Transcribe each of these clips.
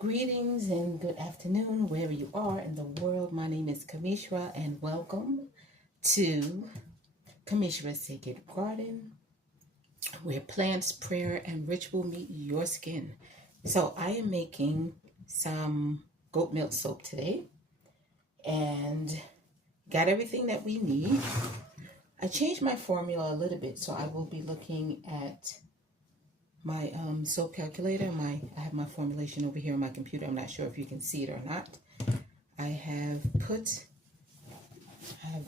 Greetings and good afternoon, wherever you are in the world. My name is Kamishara, and welcome to Kamishara's Sacred Garden, where plants, prayer, and ritual meet your skin. So I am making some goat milk soap today, and got everything that we need. I changed my formula a little bit, so I will be looking at my soap calculator. I have my formulation over here on my computer. I'm not sure if you can see it or not. I have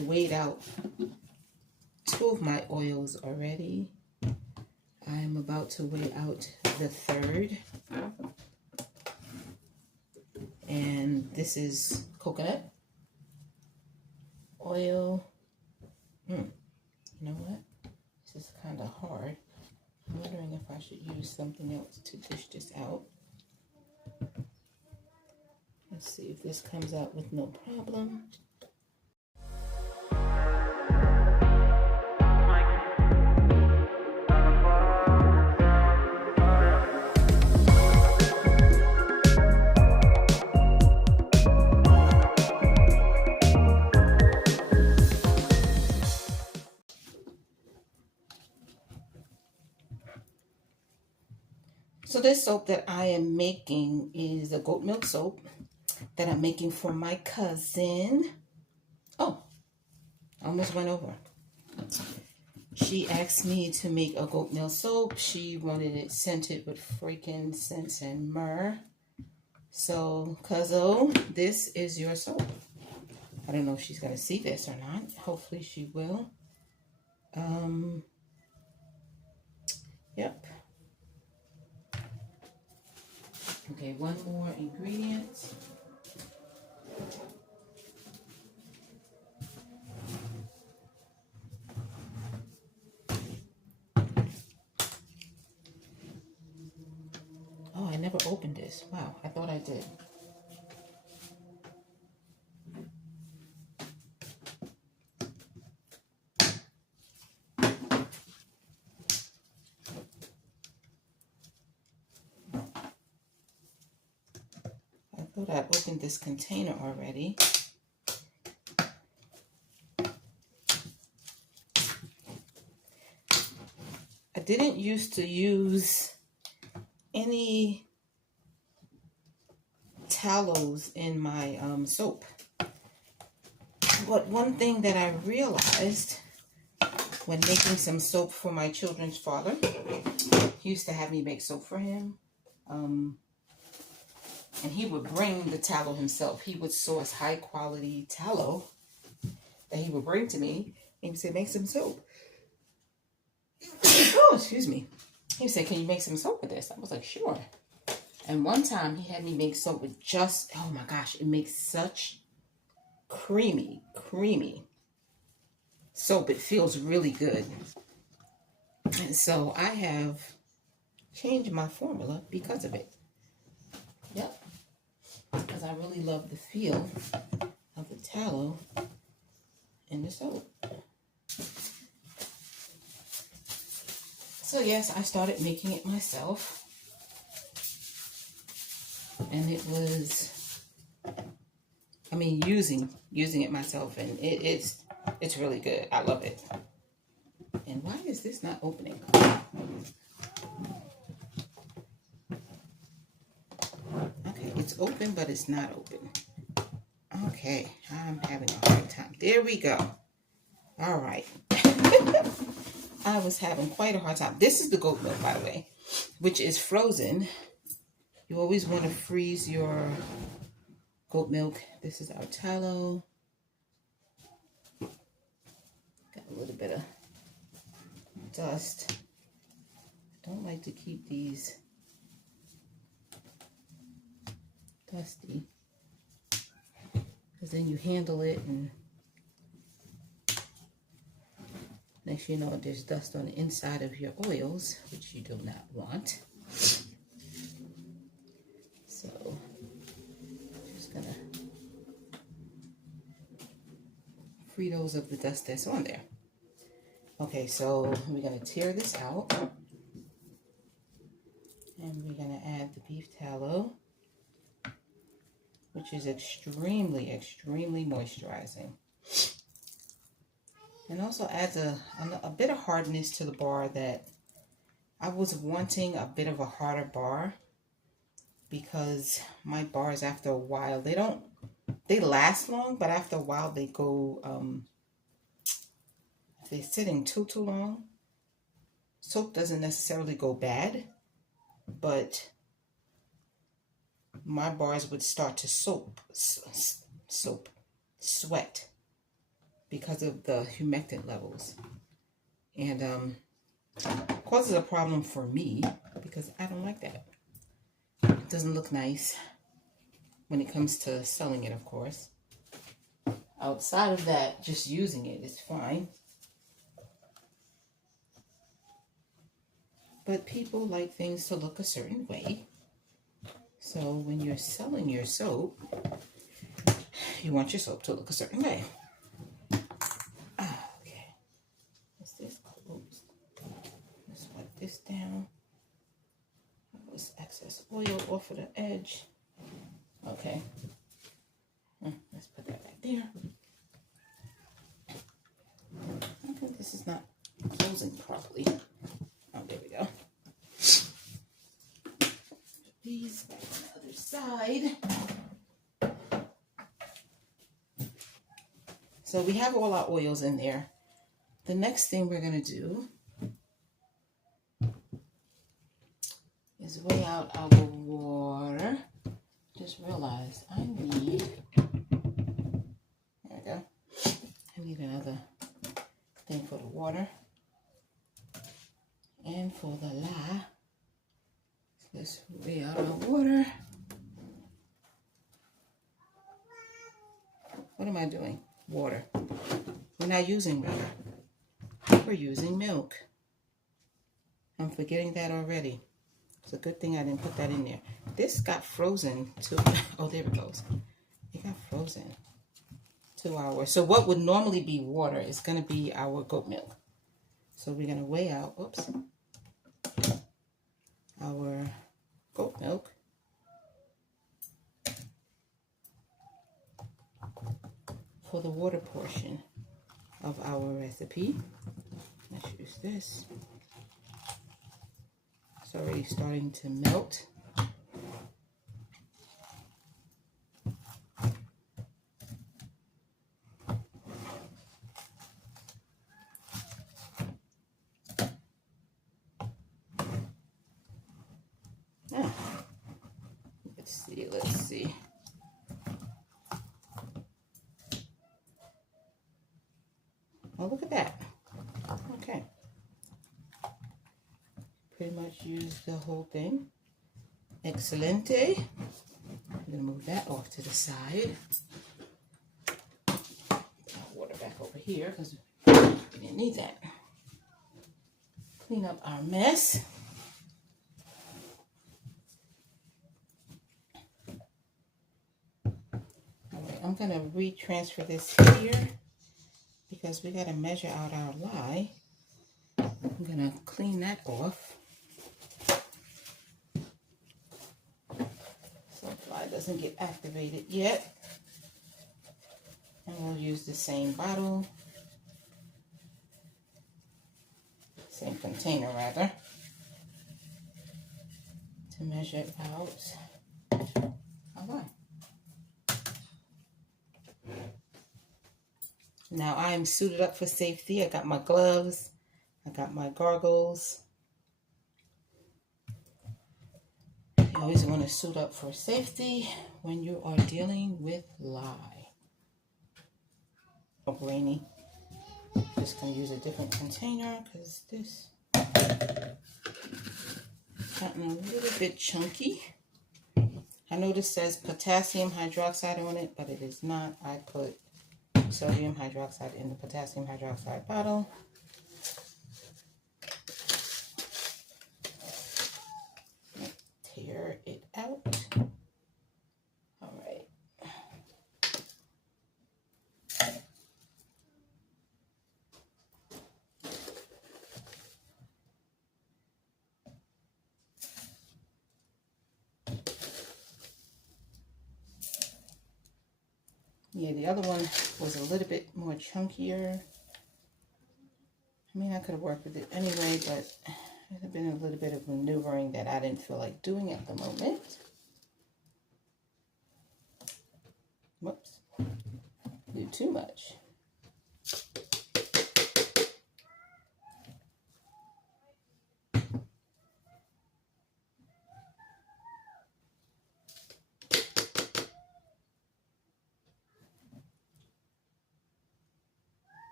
weighed out 2 of my oils already. I'm about to weigh out the 3rd. And this is coconut oil. You know what? This is kind of hard. I'm wondering if I should use something else to dish this out. Let's see if this comes out with no problem. So this soap that I am making is a goat milk soap that I'm making for my cousin. Oh, I almost went over. She asked me to make a goat milk soap. She wanted it scented with frankincense and myrrh. So, Cuzzo, this is your soap. I don't know if she's going to see this or not. Hopefully she will. Yep. Okay, one more ingredient. Oh, I never opened this. Wow, I thought I did. I thought I opened this container already. I didn't used to use any tallows in my soap. But one thing that I realized when making some soap for my children's father, he used to have me make soap for him. And he would bring the tallow himself. He would source high quality tallow that he would bring to me. And he would say, make some soap. Oh, excuse me. He would say, can you make some soap with this? I was like, sure. And one time he had me make soap with just, oh my gosh, it makes such creamy soap. It feels really good. And so I have changed my formula because of it. Yep. Because I really love the feel of the tallow in the soap. So yes, I started making it myself. And it was, I mean, using it myself, and it's really good. I love it. And why is this not opening? Okay, it's open, but it's not open. Okay, I'm having a hard time. There we go. All right. I was having quite a hard time. This is the goat milk, by the way, which is frozen. You always want to freeze your goat milk. This is our tallow. Got a little bit of dust. I don't like to keep these dusty, because then you handle it and next you know there's dust on the inside of your oils, which you do not want. So just gonna free those of the dust that's on there. Okay, so we're gonna tear this out, and we're gonna add the beef tallow. which is extremely, extremely moisturizing. And also adds a bit of hardness to the bar that I was wanting a bit of a harder bar, because my bars after a while, they last long, but after a while they go, if they're sitting too long, soap doesn't necessarily go bad, but my bars would start to sweat because of the humectant levels, and causes a problem for me because I don't like that. It doesn't look nice when it comes to selling it, of course. Outside of that, just using it is fine. But people like things to look a certain way. So when you're selling your soap, you want your soap to look a certain way. Okay. Is this closed? Let's wipe this down. This excess oil off of the edge. Okay. Let's put that back there. I think this is not closing properly. Oh, there we go. These back on the other side. So we have all our oils in there. The next thing we're going to do is weigh out our water. Just realized I need, there we go. I need another thing for the water. And for the lye, let's weigh out our water. What am I doing? Water. We're not using water. We're using milk. I'm forgetting that already. It's a good thing I didn't put that in there. This got frozen too. Oh, there it goes. It got frozen 2 hours. So what would normally be water is going to be our goat milk. So we're going to weigh out, oops, our goat milk. For the water portion of our recipe. Let's use this. It's already starting to melt. Let's see. Oh, look at that. Okay. Pretty much use the whole thing. Excelente. I'm going to move that off to the side. Put our water back over here because we didn't need that. Clean up our mess. Alright, I'm going to retransfer this here because we got to measure out our lye. I'm going to clean that off. So lye doesn't get activated yet. And we'll use the same bottle. Same container rather. To measure it out our lye. Now I am suited up for safety. I got my gloves. I got my goggles. You always want to suit up for safety when you are dealing with lye. Oh, rainy. Just going to use a different container because this gotten a little bit chunky. I know this says potassium hydroxide on it, but it is not. I put sodium hydroxide in the potassium hydroxide bottle. Tear it out. All right. Yeah, the other one was a little bit more chunkier. I mean, I could have worked with it anyway, but it had been a little bit of maneuvering that I didn't feel like doing at the moment. Whoops. Do too much.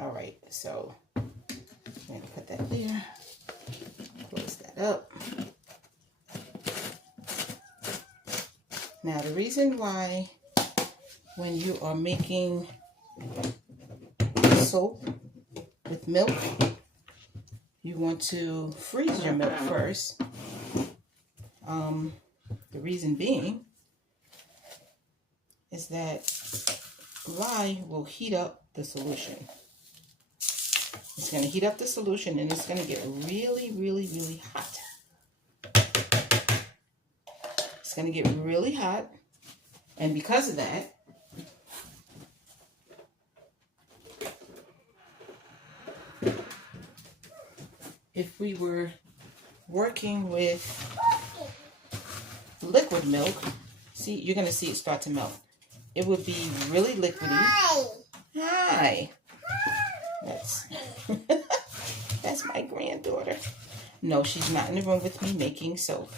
All right, so I'm going to put that there. Close that up. Now, the reason why when you are making soap with milk, you want to freeze your milk first. The reason being is that lye will heat up the solution. It's going to heat up the solution and it's going to get really, really, really hot. It's going to get really hot, and because of that, if we were working with liquid milk, see, you're going to see it start to melt. It would be really liquidy. Hi. That's my granddaughter. No, she's not in the room with me making soap.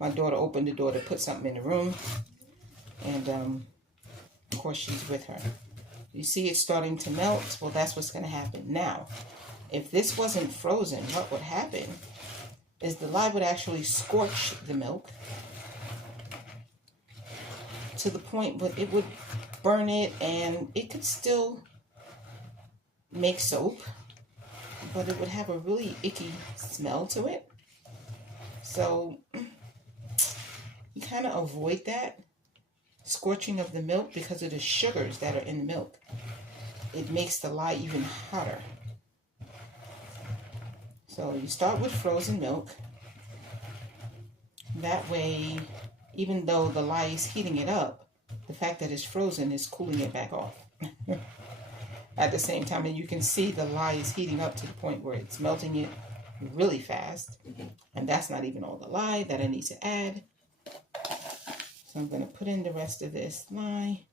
My daughter opened the door to put something in the room, and of course she's with her. You see it starting to melt? Well, that's what's going to happen. Now, if this wasn't frozen, what would happen is the lye would actually scorch the milk to the point where it would burn it, and it could still make soap, but it would have a really icky smell to it. So you kind of avoid that scorching of the milk because of the sugars that are in the milk. It makes the lye even hotter. So you start with frozen milk. That way, even though the lye is heating it up, the fact that it's frozen is cooling it back off. At the same time, and you can see the lye is heating up to the point where it's melting it really fast. And that's not even all the lye that I need to add. So I'm going to put in the rest of this lye.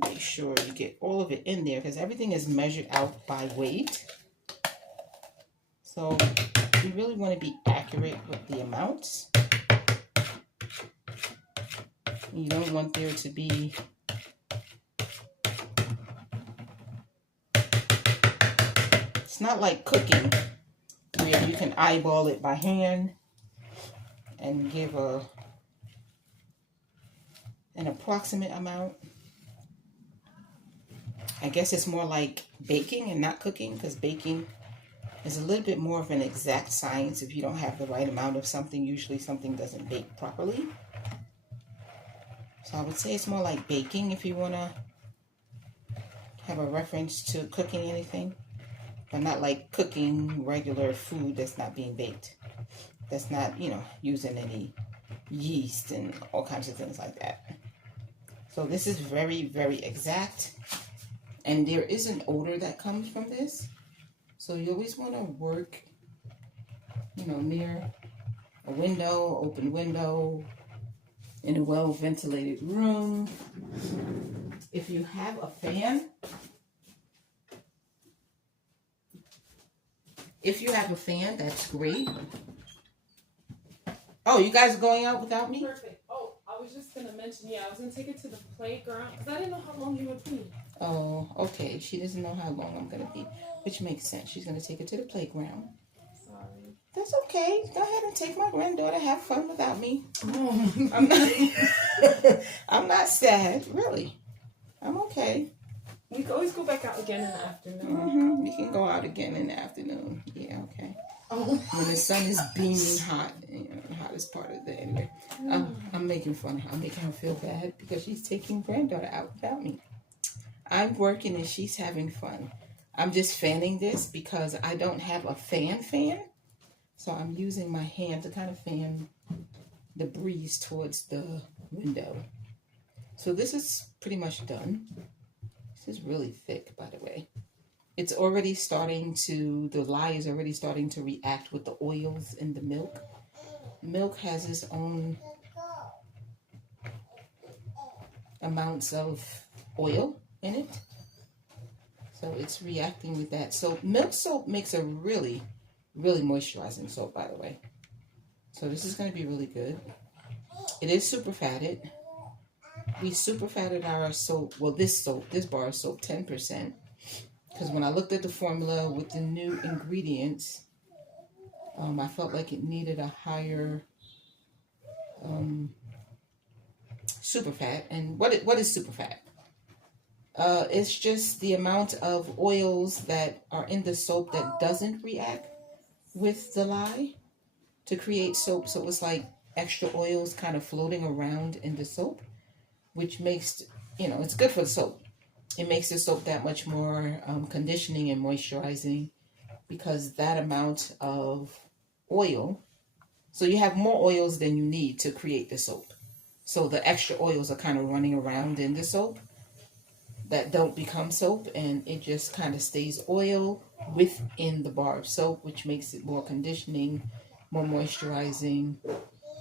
Make sure you get all of it in there because everything is measured out by weight. So you really want to be accurate with the amounts. You don't want there to be it's not like cooking where you can eyeball it by hand and give an approximate amount. I guess it's more like baking and not cooking, because baking is a little bit more of an exact science. If you don't have the right amount of something, usually something doesn't bake properly. So I would say it's more like baking if you want to have a reference to cooking anything, but not like cooking regular food that's not being baked. That's not, using any yeast and all kinds of things like that. So this is very, very exact. And there is an odor that comes from this. So you always want to work, near a window, open window, in a well-ventilated room. If you have a fan, that's great. Oh, you guys are going out without me? Perfect. Oh, I was just going to mention, I was going to take it to the playground because I didn't know how long you would be. Oh, okay. She doesn't know how long I'm going to be, which makes sense. She's going to take it to the playground. Sorry. That's okay. Go ahead and take my granddaughter. Have fun without me. Oh. I'm not sad, really. I'm okay. We can always go back out again in the afternoon. We can go out again in the afternoon. Yeah, okay. Oh. When the sun is beaming hot, the hottest part of the day. Anyway, I'm making fun of her. I'm making her feel bad because she's taking granddaughter out without me. I'm working and she's having fun. I'm just fanning this because I don't have a fan. So I'm using my hand to kind of fan the breeze towards the window. So this is pretty much done. This is really thick, by the way. It's already starting to, the lye is already starting to react with the oils in the milk. Milk has its own amounts of oil in it. So it's reacting with that. So milk soap makes a really, really moisturizing soap, by the way. So this is going to be really good. It is super fatted. We super fatted our soap. Well, this bar of soap, 10%. Because when I looked at the formula with the new ingredients, I felt like it needed a higher super fat. And what is super fat? It's just the amount of oils that are in the soap that doesn't react with the lye to create soap. So it's like extra oils kind of floating around in the soap, which makes, it's good for the soap. It makes the soap that much more conditioning and moisturizing because that amount of oil, so you have more oils than you need to create the soap. So the extra oils are kind of running around in the soap that don't become soap, and it just kind of stays oil within the bar of soap, which makes it more conditioning, more moisturizing,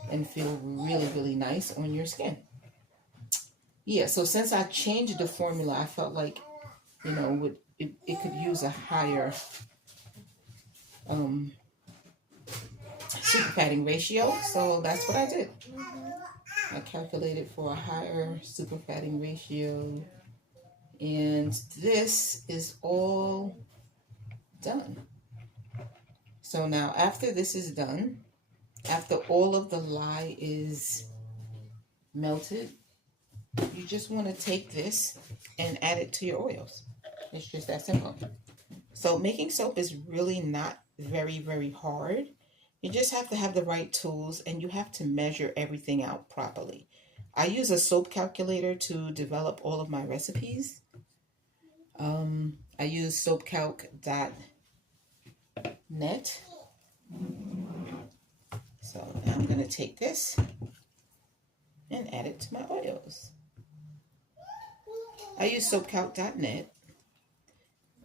and feel really, really nice on your skin. Yeah, so since I changed the formula, I felt like, it could use a higher super fatting ratio. So that's what I did. I calculated for a higher super fatting ratio. And this is all done. So now after this is done, after all of the lye is melted, you just want to take this and add it to your oils. It's just that simple. So making soap is really not very, very hard. You just have to have the right tools and you have to measure everything out properly. I use a soap calculator to develop all of my recipes. I use soapcalc.net. So now I'm going to take this and add it to my oils. I use soapcalc.net.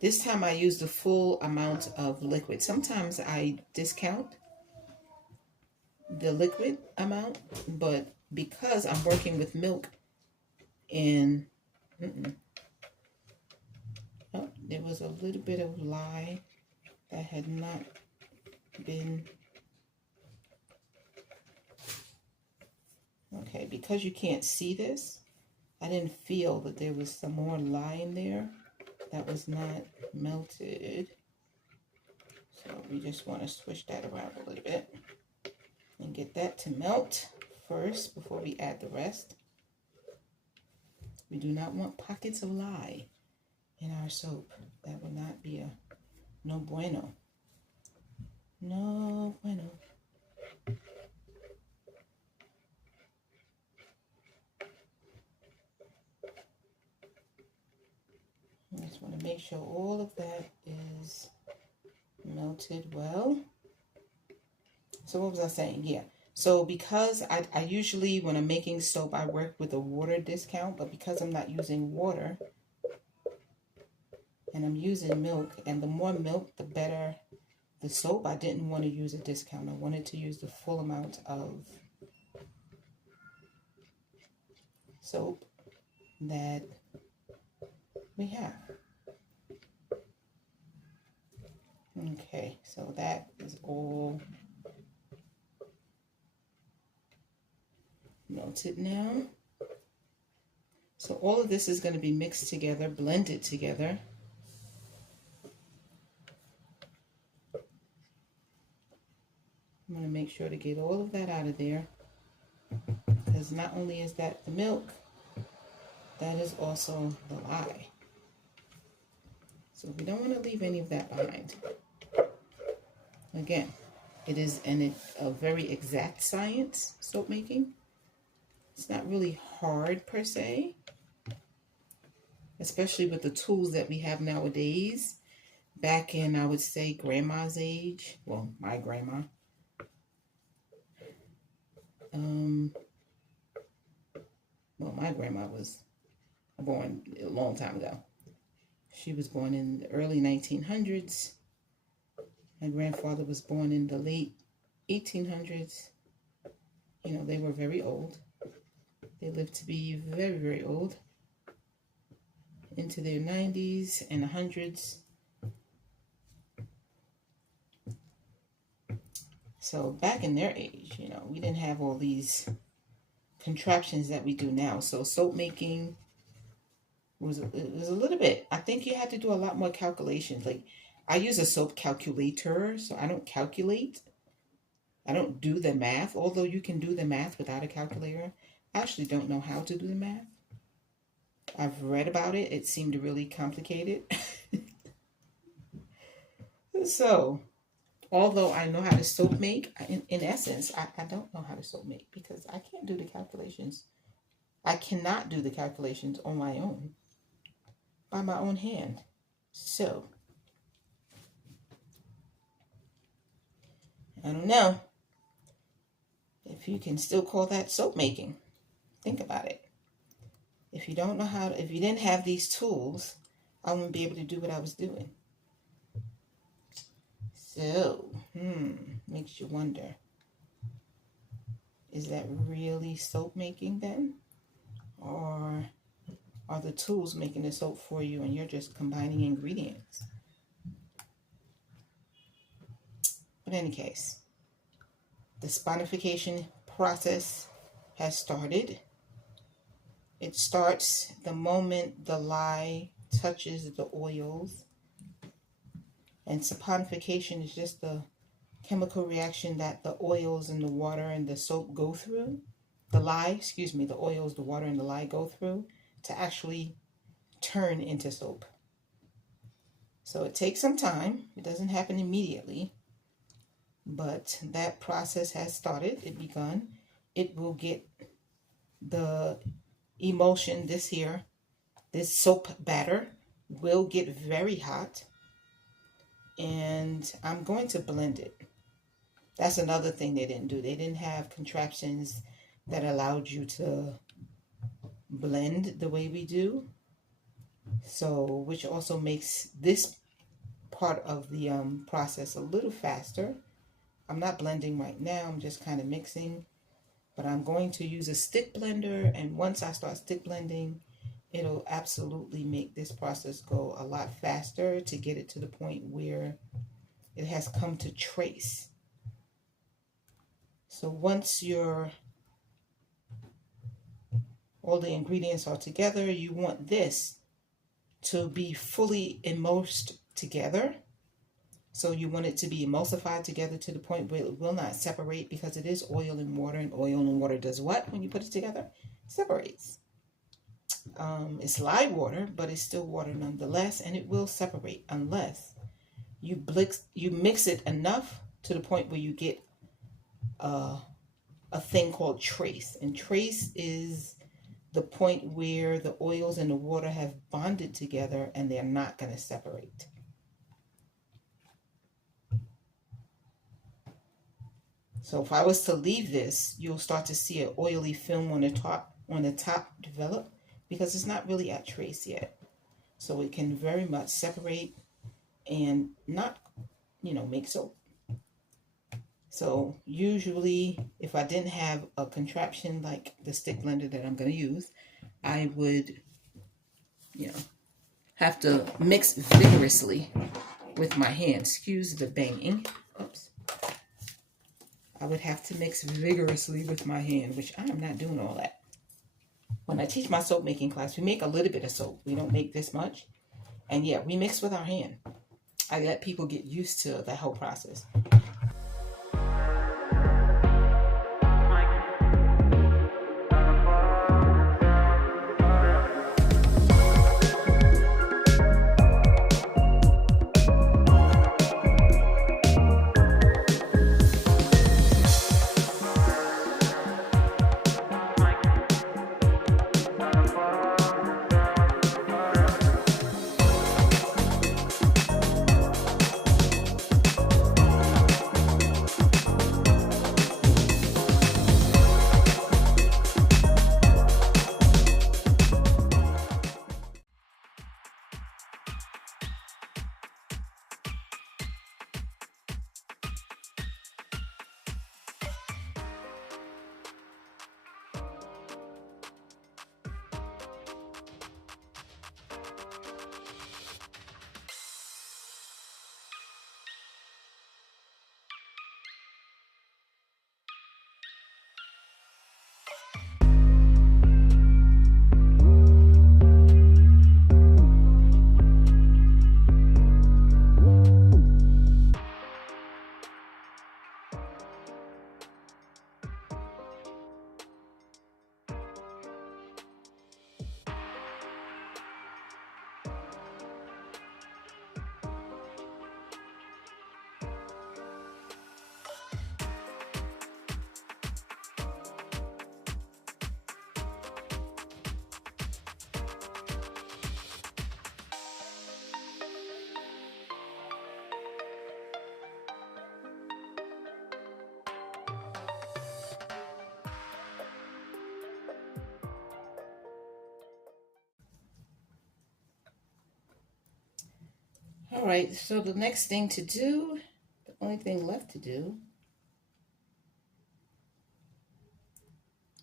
This time I use the full amount of liquid. Sometimes I discount the liquid amount, but because I'm working with milk and there was a little bit of lye that had not been okay. Because you can't see this, I didn't feel that there was some more lye in there that was not melted. So we just want to switch that around a little bit and get that to melt first before we add the rest. We do not want pockets of lye in our soap. That would not be a no bueno. No bueno. I just want to make sure all of that is melted well. So what was I saying? Yeah. So because I usually, when I'm making soap, I work with a water discount, but because I'm not using water and I'm using milk, and the more milk, the better the soap, I didn't want to use a discount. I wanted to use the full amount of soap that we have. Okay, so that is all melted now. So all of this is going to be mixed together, blended together. I'm going to make sure to get all of that out of there, because not only is that the milk that is also the lie. So we don't want to leave any of that behind. Again, it is a very exact science, soap making. It's not really hard per se, especially with the tools that we have nowadays. Back in, I would say, grandma's age, well, my grandma, well, my grandma was born a long time ago. She was born in the early 1900s. My grandfather was born in the late 1800s. You know, they were very old. They lived to be very, very old, into their 90s and 100s. So back in their age, you know, we didn't have all these contraptions that we do now. So soap making was a little bit, I think you had to do a lot more calculations. Like, I use a soap calculator, so I don't calculate. I don't do the math, although you can do the math without a calculator. I actually don't know how to do the math. I've read about it. It seemed really complicated. So, although I know how to soap make, in essence, I don't know how to soap make because I can't do the calculations. I cannot do the calculations on my own, by my own hand. So, I don't know if you can still call that soap making. Think about it. If you don't know how to, if you didn't have these tools, I wouldn't be able to do what I was doing. So, makes you wonder, is that really soap making then? Or are the tools making the soap for you and you're just combining ingredients? But in any case, the sponification process has started. It starts the moment the lye touches the oils. And saponification is just the chemical reaction that the oils and the water and the soap go through. The oils, the water, and the lye go through to actually turn into soap. So it takes some time. It doesn't happen immediately. But that process has started. It begun. It will get the emulsion, this soap batter will get very hot. And I'm going to blend it. That's another thing they didn't do. They didn't have contraptions that allowed you to blend the way we do. So, which also makes this part of the process a little faster. I'm not blending right now. I'm just kind of mixing. But I'm going to use a stick blender. And once I start stick blending, it'll absolutely make this process go a lot faster to get it to the point where it has come to trace. So once all the ingredients are together, you want this to be fully immersed together. So you want it to be emulsified together to the point where it will not separate, because it is oil and water, and oil and water does what when you put it together? It separates. It's lye water, but it's still water nonetheless, and it will separate unless you mix it enough to the point where you get a thing called trace. And trace is the point where the oils and the water have bonded together and they're not going to separate. So if I was to leave this, you'll start to see an oily film on the top develop, because it's not really at trace yet. So it can very much separate and not, make soap. So usually if I didn't have a contraption like the stick blender that I'm going to use, I would, have to mix vigorously with my hand. Excuse the banging. Oops. I would have to mix vigorously with my hand, which I am not doing all that. When I teach my soap making class, we make a little bit of soap. We don't make this much. And yeah, we mix with our hand. I let people get used to that whole process. All right, so the next thing to do, the only thing left to do,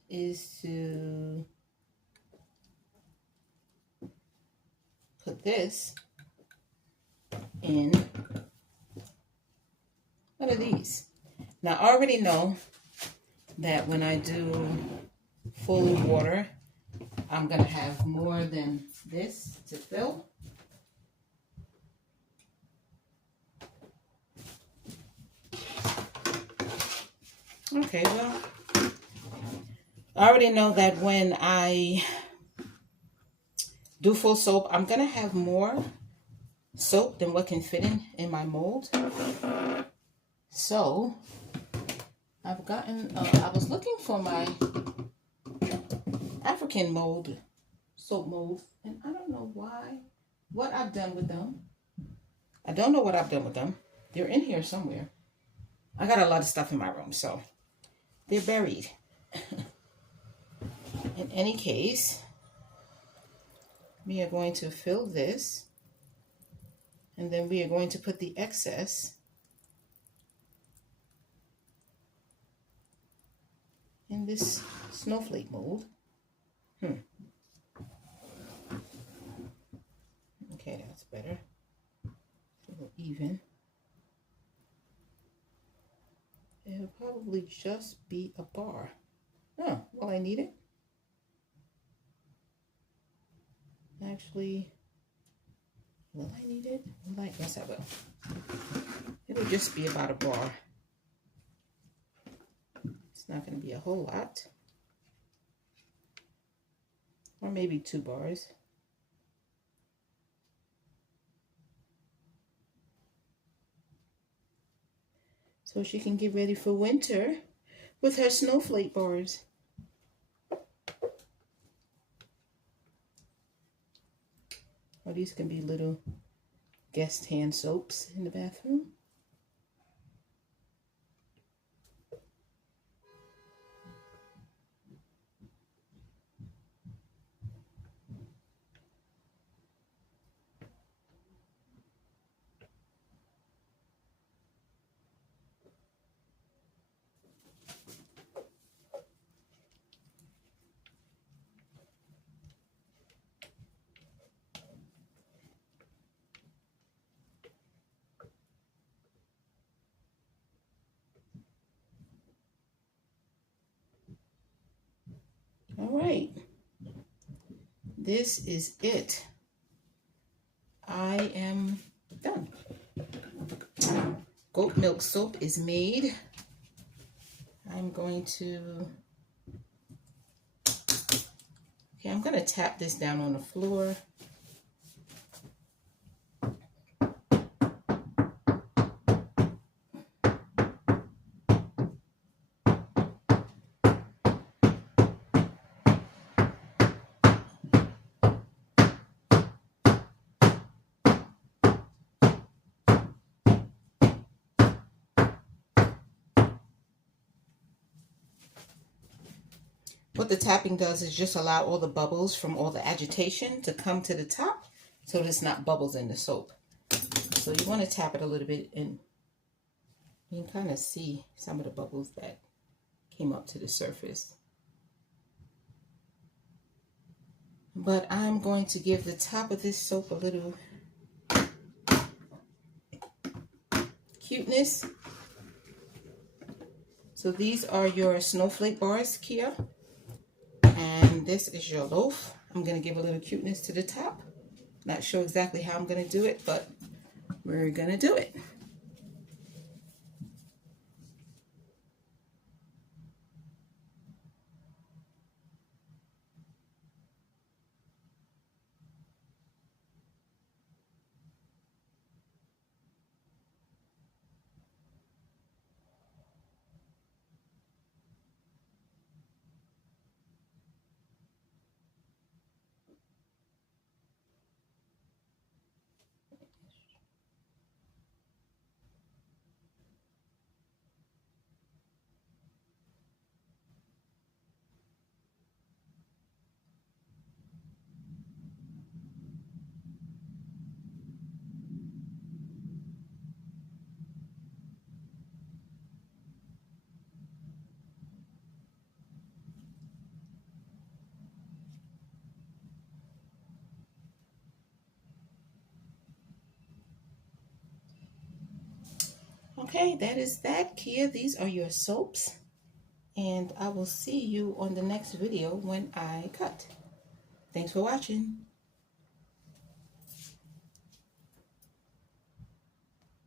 is to put this in one of these. Now, I already know that when I do fully water, I'm going to have more than this to fill. Okay, well, I already know that when I do full soap, I'm going to have more soap than what can fit in my mold. So, I've gotten, I was looking for my African mold, soap molds, and I don't know what I've done with them. I don't know what I've done with them. They're in here somewhere. I got a lot of stuff in my room, so they're buried. In any case, we are going to fill this, and then we are going to put the excess in this snowflake mold. Okay, that's better. A little even. It'll probably just be a bar. Oh, well, I need it. Actually, will I need it? Well, I guess I will. It'll just be about a bar. It's not going to be a whole lot. Or maybe 2 bars. So she can get ready for winter with her snowflake bars. Or these can be little guest hand soaps in the bathroom. All right, this is it. I am done. Goat milk soap is made. I'm going to, okay, I'm going to tap this down on the floor. What the tapping does is just allow all the bubbles from all the agitation to come to the top so there's not bubbles in the soap. So you want to tap it a little bit and you can kind of see some of the bubbles that came up to the surface. But I'm going to give the top of this soap a little cuteness. So these are your snowflake bars, Kia. And this is your loaf. I'm going to give a little cuteness to the top. Not sure exactly how I'm going to do it, but we're going to do it. Okay, that is that, Kia. These are your soaps. And I will see you on the next video when I cut. Thanks for watching.